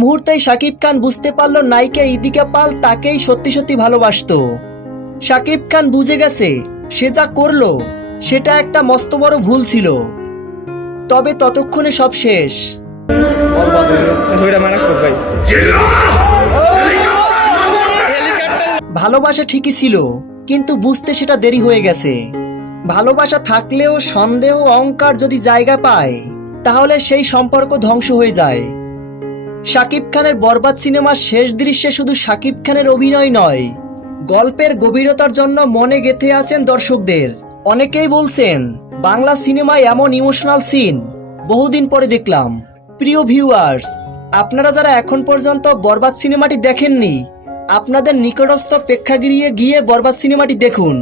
মুহূর্তেই শাকিব খান বুঝতে পারলো নায়িকা ইদিকা পাল তাকেই সত্যি সত্যি ভালোবাসতো। শাকিব খান বুঝে গেছে সে যা করলো সেটা একটা মস্ত বড় ভুল ছিল। তবে ততক্ষণে সব শেষ। ভালোবাসা ঠিকই ছিল, কিন্তু বুঝতে সেটা দেরি হয়ে গেছে। ভালোবাসা থাকলেও সন্দেহ অহংকার যদি জায়গা পায় তাহলে সেই সম্পর্ক ধ্বংস হয়ে যায়। শাকিব খানের বরবাদ সিনেমার শেষ দৃশ্যে শুধু শাকিব খানের অভিনয় নয়, গল্পের গভীরতার জন্য মনে গেঁথে আছেন দর্শকদের। অনেকেই বলছেন বাংলা সিনেমায় এমন ইমোশনাল সিন বহুদিন পরে দেখলাম। প্রিয় ভিউয়ার্স, আপনারা যারা এখন পর্যন্ত বরবাদ সিনেমাটি দেখেননি, আপনাদের নিকটস্থ প্রেক্ষাগৃহে গিয়ে বরবাদ সিনেমাটি দেখুন।